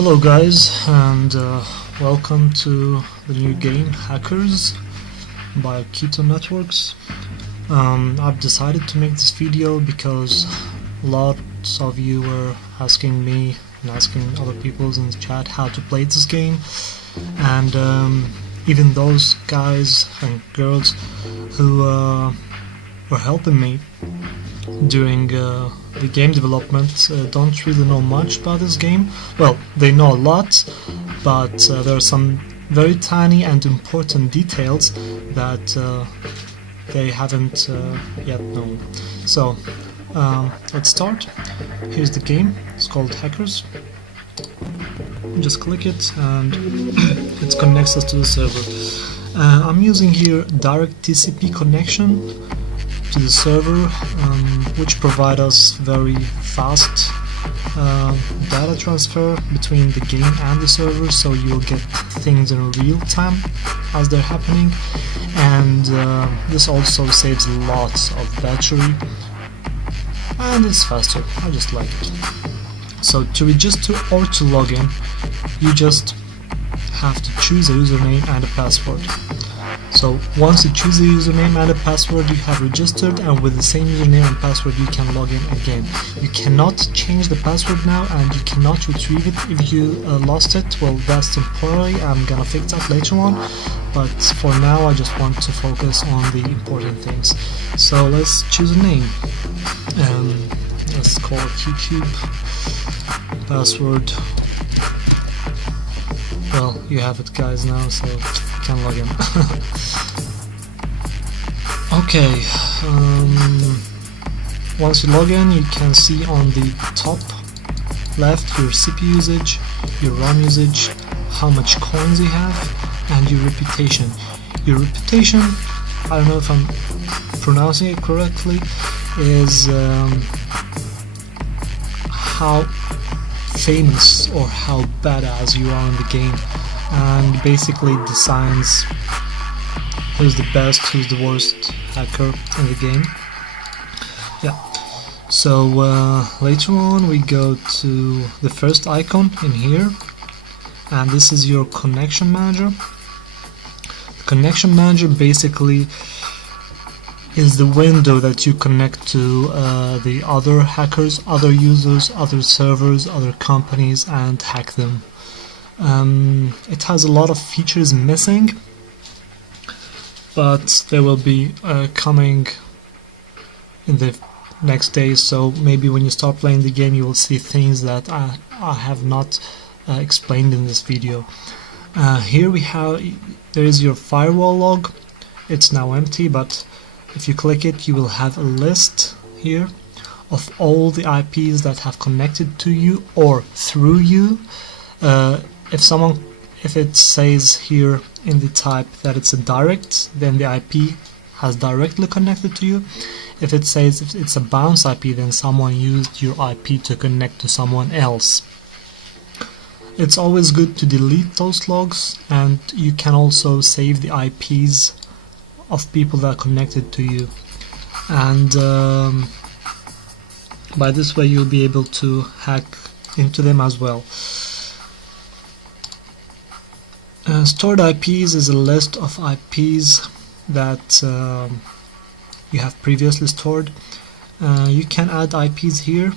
Hello guys, and welcome to the new game Hackers by Keto Networks. I've decided to make this video because lots of you were asking me and asking other people in the chat how to play this game, and even those guys and girls who were helping me during the game development don't really know much about this game. Well, they know a lot, but there are some very tiny and important details that they haven't yet known. So let's start. Here's the game. It's called Hackers. Just click it and it connects us to the server. I'm using here direct TCP connection to the server, which provide us very fast data transfer between the game and the server, so you'll get things in real time as they're happening, and this also saves lots of battery and it's faster. I just like it. So to register or to log in, you just have to choose a username and a password. So once you choose a username and a password, you have registered, and with the same username and password you can log in again. You cannot change the password now, and you cannot retrieve it if you lost it. Well, that's temporary. I'm gonna fix that later on, but for now I just want to focus on the important things. So let's choose a name. Let's call it YouTube. Password. Well, you have it guys now, so you can log in. Okay, once you log in, you can see on the top left your CPU usage, your RAM usage, how much coins you have, and your reputation. Your reputation, I don't know if I'm pronouncing it correctly, is how famous or how badass you are in the game, and basically decides who's the best, who's the worst hacker in the game. Yeah. So later on we go to the first icon in here, and this is your connection manager. The connection manager basically is the window that you connect to the other hackers, other users, other servers, other companies, and hack them. It has a lot of features missing, but they will be coming in the next days, so maybe when you start playing the game you will see things that I have not explained in this video. Here there is your firewall log. It's now empty, but if you click it, you will have a list here of all the IPs that have connected to you or through you. If it says here in the type that it's a direct, then the IP has directly connected to you. If it says if it's a bounce IP, then someone used your IP to connect to someone else. It's always good to delete those logs, and you can also save the IPs of people that are connected to you, and by this way you'll be able to hack into them as well. Stored IPs is a list of IPs that you have previously stored. You can add IPs here,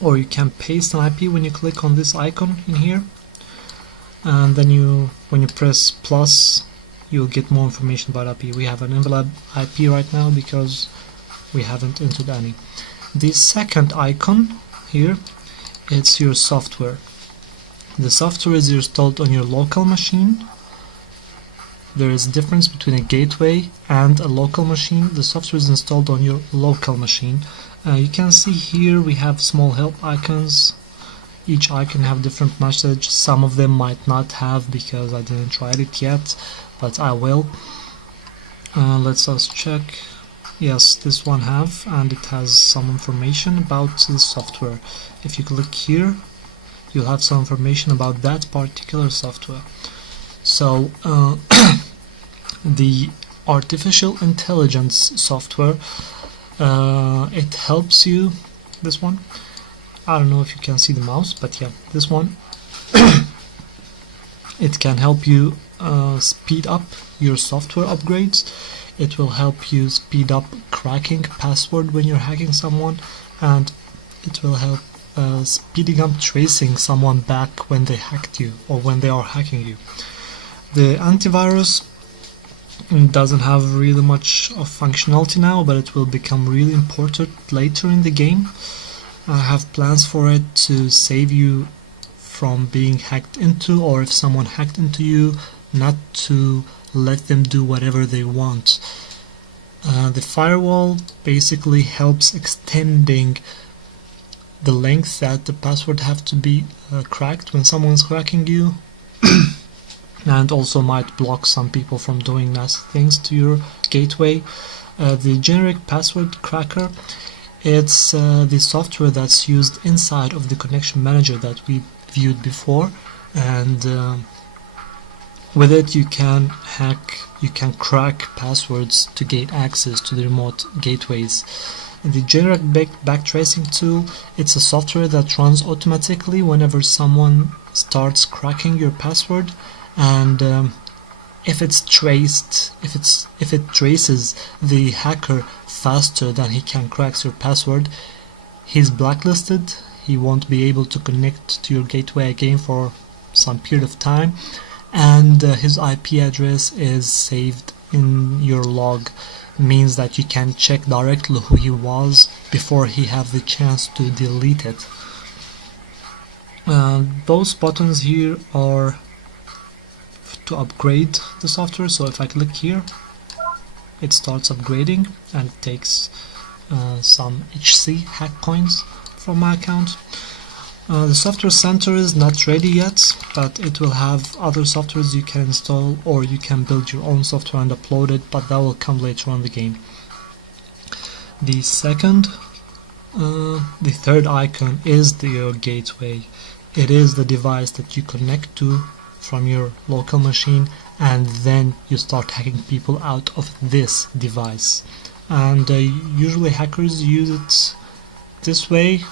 or you can paste an IP when you click on this icon in here, and then when you press plus, you'll get more information about IP. We have an invalid IP right now because we haven't entered any. The second icon here, it's your software. The software is installed on your local machine. There is a difference between a gateway and a local machine. The software is installed on your local machine. You can see here we have small help icons. Each icon have different message. Some of them might not have because I didn't try it yet, but I will. Let's us check. Yes, this one have, and it has some information about the software. If you click here, you'll have some information about that particular software. So the artificial intelligence software, it helps you, this one, I don't know if you can see the mouse, but yeah, this one. It can help you speed up your software upgrades. It will help you speed up cracking password when you're hacking someone, and it will help speeding up tracing someone back when they hacked you or when they are hacking you. The antivirus doesn't have really much of functionality now, but it will become really important later in the game. I have plans for it to save you from being hacked into, or if someone hacked into you, not to let them do whatever they want. The firewall basically helps extending the length that the password have to be cracked when someone's cracking you, and also might block some people from doing nasty things to your gateway. The generic password cracker, it's the software that's used inside of the connection manager that we viewed before, and with it you can crack passwords to gain access to the remote gateways. The generic backtracing tool, it's a software that runs automatically whenever someone starts cracking your password, and if it traces the hacker faster than he can crack your password, he's blacklisted. He won't be able to connect to your gateway again for some period of time, and his IP address is saved in your log. Means that you can check directly who he was before he have the chance to delete it. Those buttons here are to upgrade the software, so if I click here, it starts upgrading, and it takes some HC hack coins from my account. The software center is not ready yet, but it will have other softwares you can install, or you can build your own software and upload it, but that will come later on in the game. The third icon is your gateway. It is the device that you connect to from your local machine, and then you start hacking people out of this device. And usually hackers use it this way,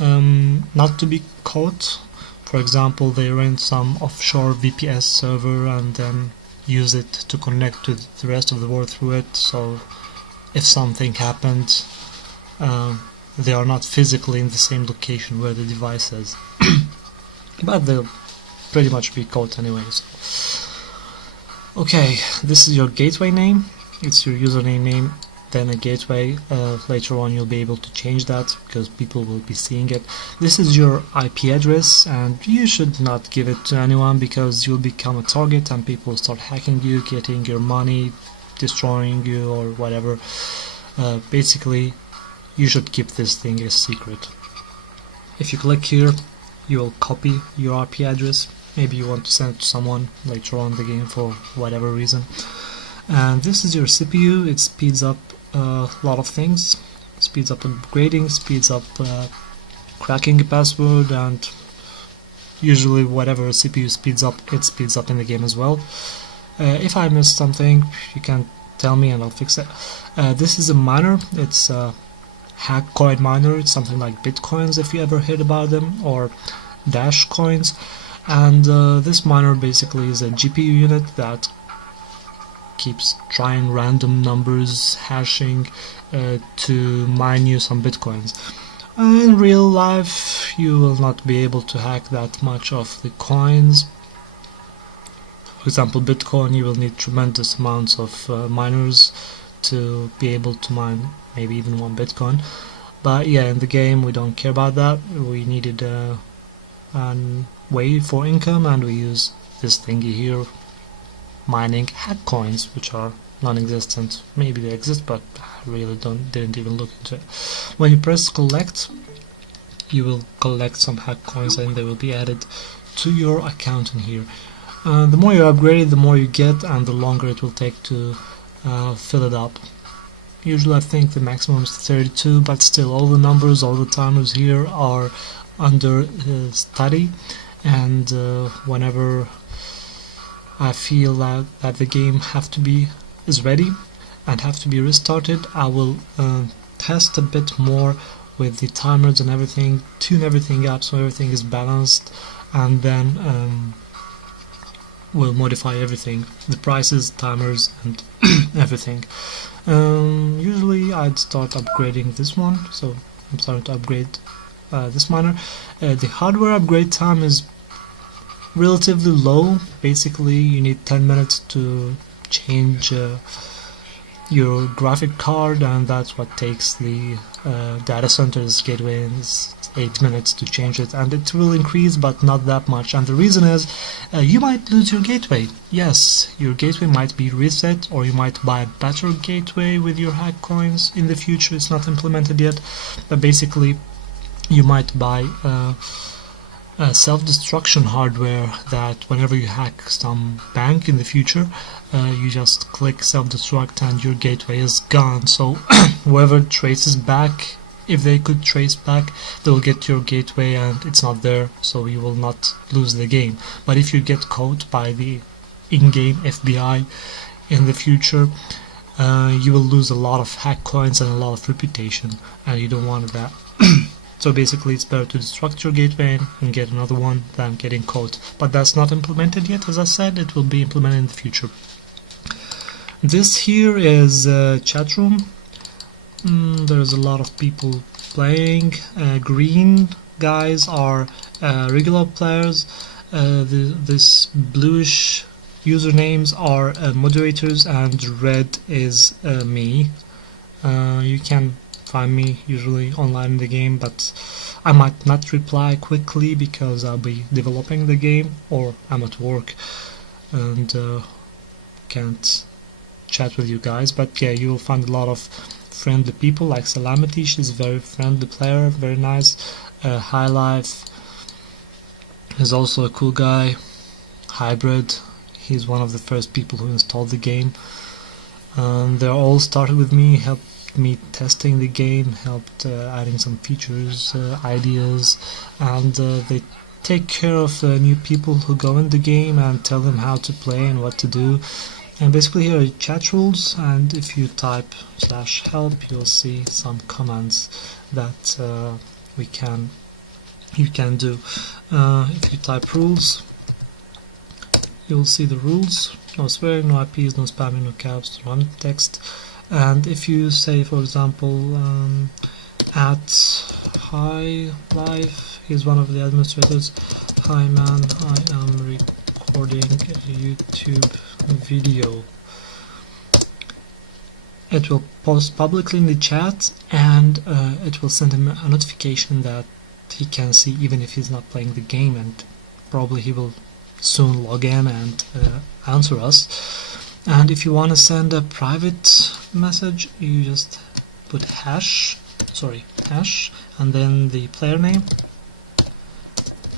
not to be caught. For example, they rent some offshore VPS server and then use it to connect to the rest of the world through it, so if something happened, they are not physically in the same location where the device is. But they'll pretty much be caught anyways. Okay, this is your gateway name. It's your username name, then a gateway. Later on you'll be able to change that because people will be seeing it. This is your IP address, and you should not give it to anyone because you'll become a target and people will start hacking you, getting your money, destroying you or whatever. Basically, you should keep this thing a secret. If you click here, you will copy your IP address. Maybe you want to send it to someone later on in the game for whatever reason. And this is your CPU. It speeds up a lot of things. Speeds up upgrading, speeds up cracking a password, and usually whatever CPU speeds up, it speeds up in the game as well. If I missed something, you can tell me and I'll fix it. This is a miner. It's a hack coin miner. It's something like Bitcoins, if you ever heard about them, or Dash coins. And this miner basically is a GPU unit that keeps trying random numbers, hashing to mine you some bitcoins. In real life, you will not be able to hack that much of the coins. For example, Bitcoin, you will need tremendous amounts of miners to be able to mine maybe even one Bitcoin. But yeah, in the game we don't care about that. We needed a way for income, and we use this thingy here, mining hack coins, which are non-existent. Maybe they exist, but I really didn't even look into it. When you press collect, you will collect some hack coins and they will be added to your account in here. The more you upgrade it, the more you get, and the longer it will take to fill it up. Usually I think the maximum is 32, but still all the numbers, all the timers here are under study, and whenever I feel that the game is ready and have to be restarted, I will test a bit more with the timers and everything, tune everything up so everything is balanced, and then we'll modify everything, the prices, timers, and everything. Usually I'd start upgrading this one, so I'm starting to upgrade this miner. The hardware upgrade time is relatively low. Basically you need 10 minutes to change your graphic card, and that's what takes the data center's gateway, and it's 8 minutes to change it, and it will increase but not that much. And the reason is you might lose your gateway. Yes, your gateway might be reset, or you might buy a better gateway with your hack coins in the future. It's not implemented yet, but basically you might buy self-destruction hardware that whenever you hack some bank in the future, you just click self-destruct and your gateway is gone. So whoever traces back, if they could trace back, they'll get your gateway and it's not there, so you will not lose the game. But if you get caught by the in-game FBI in the future, you will lose a lot of hack coins and a lot of reputation, and you don't want that. So basically it's better to destruct your gateway and get another one than getting caught. But that's not implemented yet, as I said. It will be implemented in the future. This here is a chat room. There's a lot of people playing. Green guys are regular players. This bluish usernames are moderators, and red is me. You can find me usually online in the game, but I might not reply quickly because I'll be developing the game or I'm at work and can't chat with you guys. But yeah, you'll find a lot of friendly people, like Salamity. She's a very friendly player, very nice. High Life is also a cool guy. Hybrid, he's one of the first people who installed the game. They all started with me, helped me testing the game, helped adding some features, ideas, and they take care of new people who go in the game and tell them how to play and what to do. And basically here are chat rules, and if you type /help, you'll see some commands that you can do. If you type rules, you'll see the rules: no swearing, no IPs, no spamming, no caps, no text. And if you say, for example, at Hi Life, he's one of the administrators. Hi man, I am recording a YouTube video. It will post publicly in the chat, and it will send him a notification that he can see even if he's not playing the game, and probably he will soon log in and answer us. And if you want to send a private message, you just put hash, and then the player name,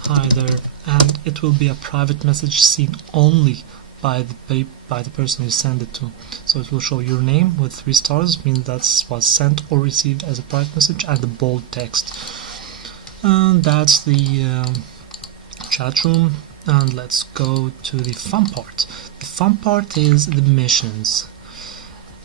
hi there, and it will be a private message seen only by the person you send it to. So it will show your name with 3 stars, means that's was sent or received as a private message, and the bold text. And that's the chat room. And let's go to the fun part. The fun part is the missions.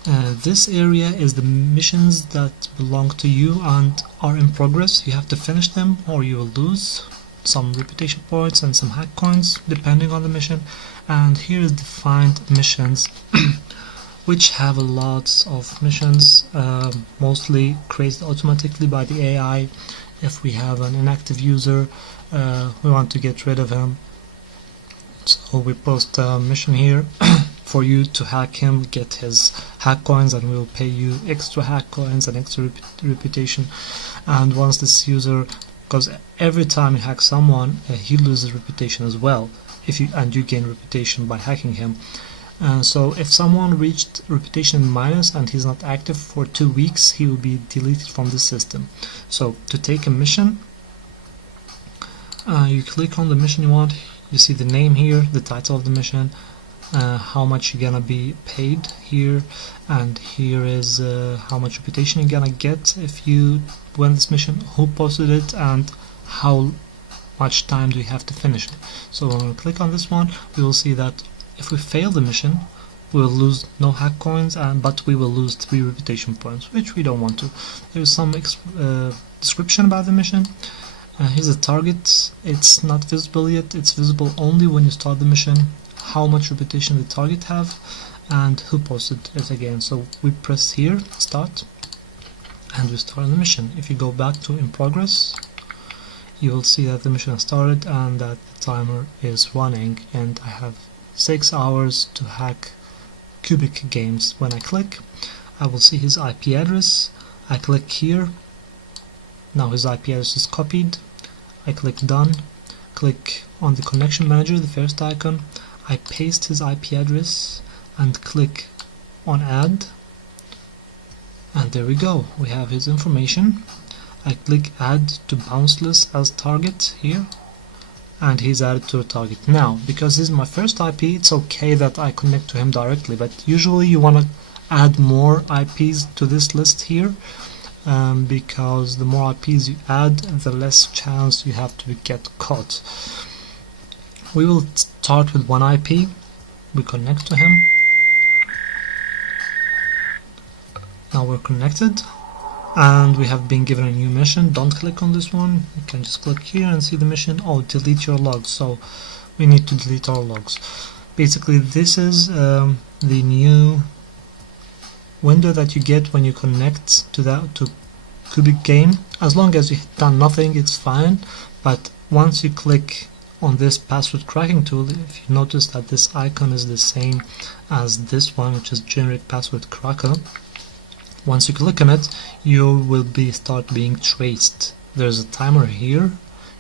This area is the missions that belong to you and are in progress. You have to finish them or you will lose some reputation points and some hack coins depending on the mission. And here is defined missions which have a lot of missions, mostly created automatically by the AI. If we have an inactive user, we want to get rid of him. So we post a mission here for you to hack him, get his hack coins, and we'll pay you extra hack coins and extra reputation. And once this user, because every time you hack someone, he loses reputation as well, and you gain reputation by hacking him. So if someone reached reputation minus and he's not active for 2 weeks, he will be deleted from the system. So to take a mission, you click on the mission you want. You see the name here, the title of the mission, how much you're gonna be paid here, and here is how much reputation you're gonna get if you win this mission, who posted it, and how much time do you have to finish it. So when we click on this one, we will see that if we fail the mission, we'll lose no hack coins, but we will lose 3 reputation points, which we don't want to. There's some description about the mission. Here's the target. It's not visible yet. It's visible only when you start the mission, how much reputation the target have, and who posted it again. So we press here, start, and we start the mission. If you go back to in progress, you will see that the mission has started and that the timer is running, and I have 6 hours to hack Cubic Games. When I click, I will see his IP address. I click here. Now his IP address is copied. I click done. Click on the connection manager, the first icon. I paste his IP address and click on add. And there we go. We have his information. I click add to bounce list as target here, and he's added to the target. Now, because this is my first IP, it's okay that I connect to him directly, but usually you want to add more IPs to this list here, because the more IPs you add, the less chance you have to get caught. We will start with one IP. We connect to him. Now we're connected, and we have been given a new mission. Don't click on this one. You can just click here and see the mission. Oh, delete your logs. So we need to delete our logs. Basically, this is the new window that you get when you connect to Cubic Game. As long as you've done nothing, it's fine. But once you click on this password cracking tool, if you notice that this icon is the same as this one, which is generic password cracker, once you click on it, you will start being traced. There's a timer here.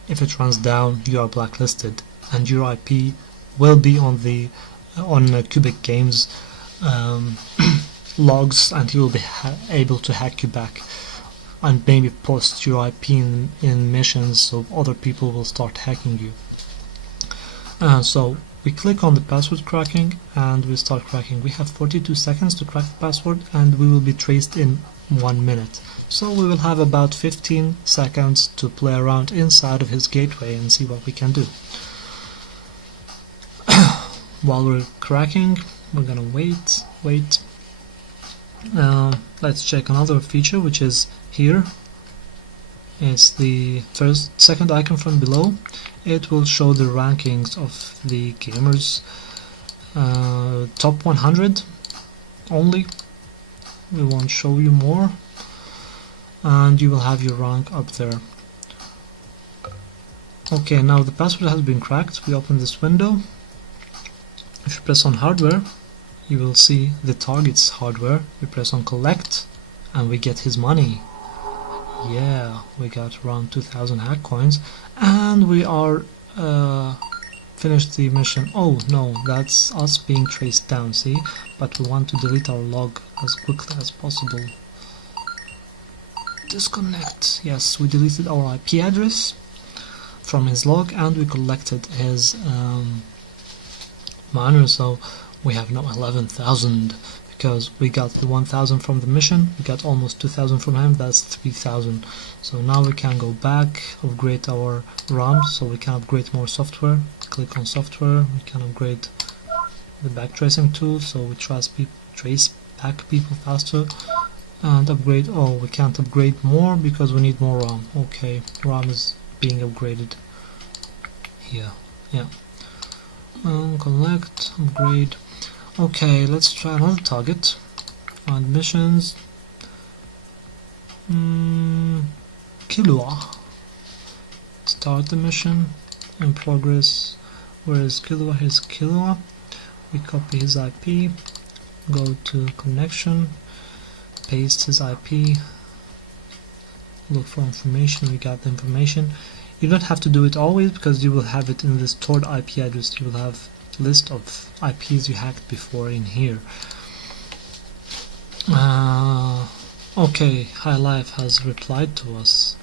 If it runs down, you are blacklisted, and your IP will be on Cubic Games logs, and he will be able to hack you back and maybe post your IP in missions, so other people will start hacking you. So we click on the password cracking and we start cracking. We have 42 seconds to crack the password, and we will be traced in 1 minute. So we will have about 15 seconds to play around inside of his gateway and see what we can do. While we're cracking, we're gonna wait. Let's check another feature, which is here. It's the second icon from below. It will show the rankings of the gamers, top 100 only. We won't show you more, and you will have your rank up there. Okay, now the password has been cracked. We open this window. If you press on hardware, you will see the target's hardware. We press on collect, and we get his money. Yeah, we got around 2000 hack coins, and we are finished the mission. Oh no, that's us being traced down, see? But we want to delete our log as quickly as possible. Disconnect. Yes, we deleted our IP address from his log, and we collected his miner, so we have now 11,000. Because we got the 1000 from the mission, we got almost 2000 from him, that's 3000. So now we can go back, upgrade our RAM, so we can upgrade more software. Click on software, we can upgrade the backtracing tool, so we trace back people faster. And upgrade, oh, we can't upgrade more because we need more RAM. Okay, RAM is being upgraded here, yeah. Collect, upgrade. Okay, let's try another target. Find missions. Killua. Start the mission. In progress. Where is Killua? Here's Killua. We copy his IP. Go to connection. Paste his IP. Look for information. We got the information. You don't have to do it always because you will have it in the stored IP address. You will have list of IPs you hacked before in here. Okay, High Life has replied to us.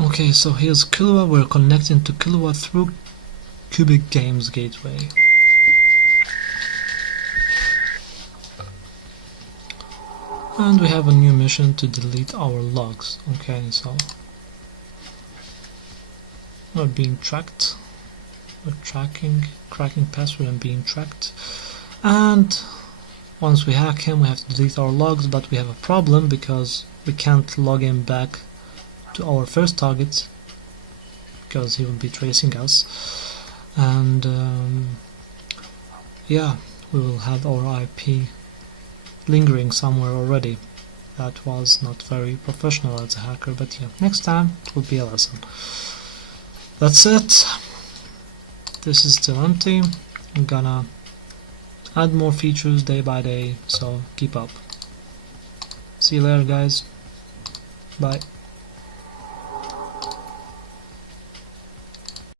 Okay, so here's Killua. We're connecting to Killua through Cubic Games Gateway. And we have a new mission to delete our logs. Okay, so or being tracked, or cracking password and being tracked. And once we hack him, we have to delete our logs, but we have a problem because we can't log in back to our first target because he will be tracing us. And yeah, we will have our IP lingering somewhere already. That was not very professional as a hacker, but yeah, next time it will be a lesson. That's it. This is still empty. I'm gonna add more features day by day, so keep up. See you later, guys. Bye.